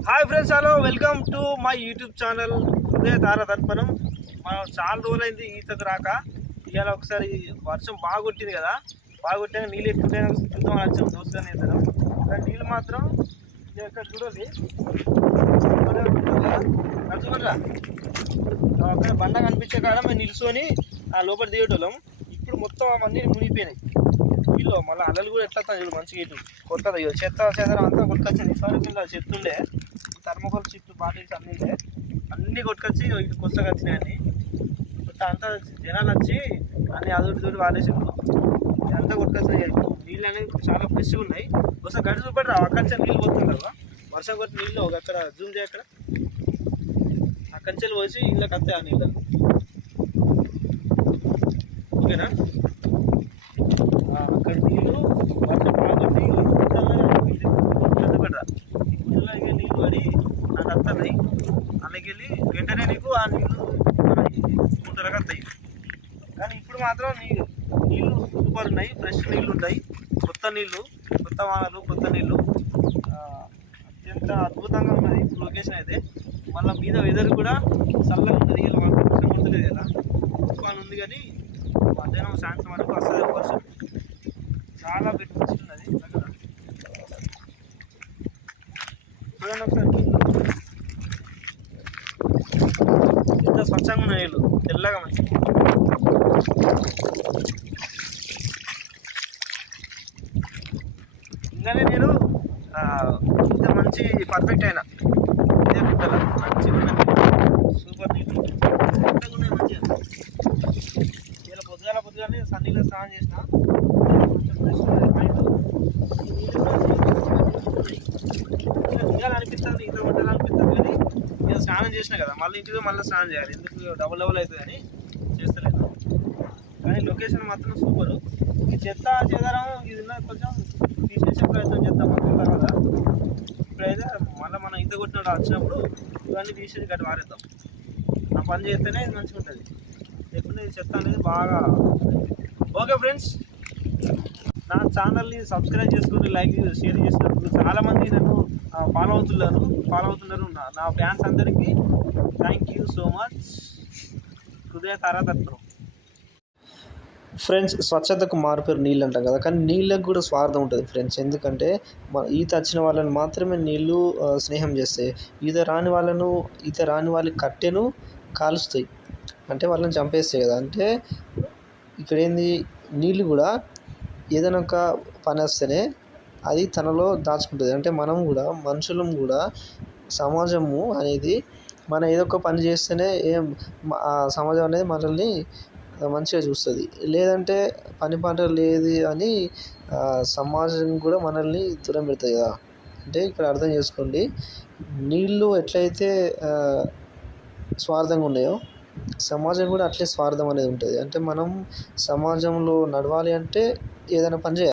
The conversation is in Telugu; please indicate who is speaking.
Speaker 1: Hi friends hello welcome to my YouTube channel. హృదయ తార మనం చాలా రోజులైంది ఈతకు రాక. ఇవాళ ఒకసారి వర్షం బాగా కొట్టింది కదా. బాగా కొట్టాక నీళ్ళు ఎక్కువ చూద్దాం వచ్చాం దోశగా ఇద్దరం. కానీ నీళ్ళు మాత్రం ఇక్కడ చూడాలి చూడరా అక్కడ బండ కనిపించే కాడ మేము నిల్చొని ఆ లోపల దిగేటోళ్ళం. ఇప్పుడు మొత్తం అవన్నీ మునిగిపోయినాయి. వీళ్ళు మళ్ళీ అల్లలు కూడా ఎట్లా వస్తాయి చూడు మంచిగా ఇటు కొత్తది చెత్త చెదరం అంతా కొట్టుకొచ్చింది ఈసారి కింద చెత్త థర్మోకోల్ చిప్స్ బాటిల్స్ అన్నీ ఉండే అన్నీ కొట్టుకొచ్చి ఇటు కొత్తగా వచ్చినాయి కొత్త అంతా జనాలు వచ్చి అన్ని అదొకటి తోటి వాడేసిండ్రు. అంతా కొట్టుకొచ్చి నీళ్ళు అనేది చాలా ఫ్రెష్గా ఉన్నాయి. ఒకసారి గడి చూపెట్టరా? అక్కడి నుంచి నీళ్ళు పోతుంది వర్షం కొట్టి నీళ్ళు ఒక అక్కడ జూమ్ చేయ అక్కడ. అక్కడి నుంచి పోసి ఇళ్ళకి వస్తాయి ఆ నీళ్ళు ఓకేనా? అక్కడ నీళ్ళు వర్షం బాగుంది పెట్టరా ఈ గుంటలో ఇక నీళ్ళు పడి అది వస్తున్నాయి అందులోకి వెళ్ళి వెంటనే నీకు ఆ నీళ్ళు మన గుంటలకు వస్తాయి కానీ ఇప్పుడు మాత్రం నీ నీళ్ళు సూపర్ ఉన్నాయి ఫ్రెష్ నీళ్ళు ఉంటాయి. కొత్త నీళ్ళు కొత్త వానలు కొత్త నీళ్ళు. అత్యంత అద్భుతంగా ఉన్నది ఇప్పుడు లొకేషన్ అయితే. మళ్ళీ మీద వెదర్ కూడా చల్లగా ఉంటుంది. ఇలా వర్షం కొడుతుంది కదా. తుఫాన్ ఉంది కానీ మధ్యాహ్నం సాయంత్రం వరకు వస్తుంది వర్షం చాలా పెట్టుకున్నది చూడండి ఒకసారి. స్వచ్ఛంగా ఉన్నాయి నీళ్ళు తెల్లగా మంచి ఇంకానే నేను ఇంత మంచి పర్ఫెక్ట్ అయినా. ఇదే గుట్టల మంచిగా సూపర్ నీళ్ళు మంచిగా. ఇలా పొద్దుగాల పొద్దుగానే సన్నీలో స్నానం చేసిన కొంచెం ఫ్రెష్ ఉన్నది మైండ్ ఈ నీళ్ళు కూడా ఇలా దిగాలనిపిస్తుంది ఇంత కొట్టాలనిపిస్తుంది కానీ నేను స్నానం చేసిన కదా మళ్ళీ ఇంటికి మళ్ళీ స్నానం చేయాలి. ఎందుకు? డబుల్ డబుల్ అవుతుంది అని చేస్తలేదు. కానీ లొకేషన్ మాత్రం సూపర్ ఈ చెత్త చెదరం ఇది కొంచెం తీసేసే ప్రయత్నం చేద్దాం మొత్తం తర్వాత ఇప్పుడైతే మళ్ళీ మనం ఇంత కొట్టినట్టు వచ్చినప్పుడు ఇవన్నీ తీసేసి గట్టి మారేద్దాం. ఆ పని చేస్తేనే ఇది మంచిగా ఉంటుంది లేకుంటే ఈ చెత్త అనేది బాగా ఓకే ఫ్రెండ్స్. నా ఛానల్ని సబ్స్క్రైబ్ చేసుకొని లైక్ షేర్ చేసినప్పుడు చాలామంది నన్ను ఫాలో అవుతున్నారు ఫాలో అవుతున్నారు. నా నా ఫ్యాన్స్ అందరికీ థ్యాంక్ యూ సో మచ్ హృదయ తారాతత్వం. ఫ్రెండ్స్ స్వచ్ఛతకు మార్పేరు నీళ్ళు అంటాం కదా కానీ నీళ్ళకు కూడా స్వార్థం ఉంటుంది ఫ్రెండ్స్ ఎందుకంటే ఈత వచ్చిన వాళ్ళని మాత్రమే నీళ్ళు స్నేహం చేస్తాయి. ఈత రాని వాళ్ళను ఈత రాని వాళ్ళకి కట్టెను కాలుస్తాయి. అంటే వాళ్ళని చంపేస్తాయి కదా. అంటే ఇక్కడ ఏంది నీళ్ళు కూడా ఏదైనా ఒక పని వస్తేనే అది తనలో దాచుకుంటుంది. అంటే మనం కూడా మనుషులం కూడా సమాజము అనేది మనం ఏదో ఒక పని చేస్తేనే ఏం ఆ సమాజం అనేది మనల్ని మంచిగా చూస్తుంది. లేదంటే పని పాట లేదు అని సమాజం కూడా మనల్ని దూరం పెడుతుంది కదా. అంటే ఇక్కడ అర్థం చేసుకోండి. నీళ్ళు ఎట్లయితే స్వార్థంగా ఉన్నాయో సమాజం కూడా అట్లే స్వార్థం అనేది ఉంటుంది. అంటే మనం సమాజంలో నడవాలి అంటే ఏదైనా పని చేయాలి.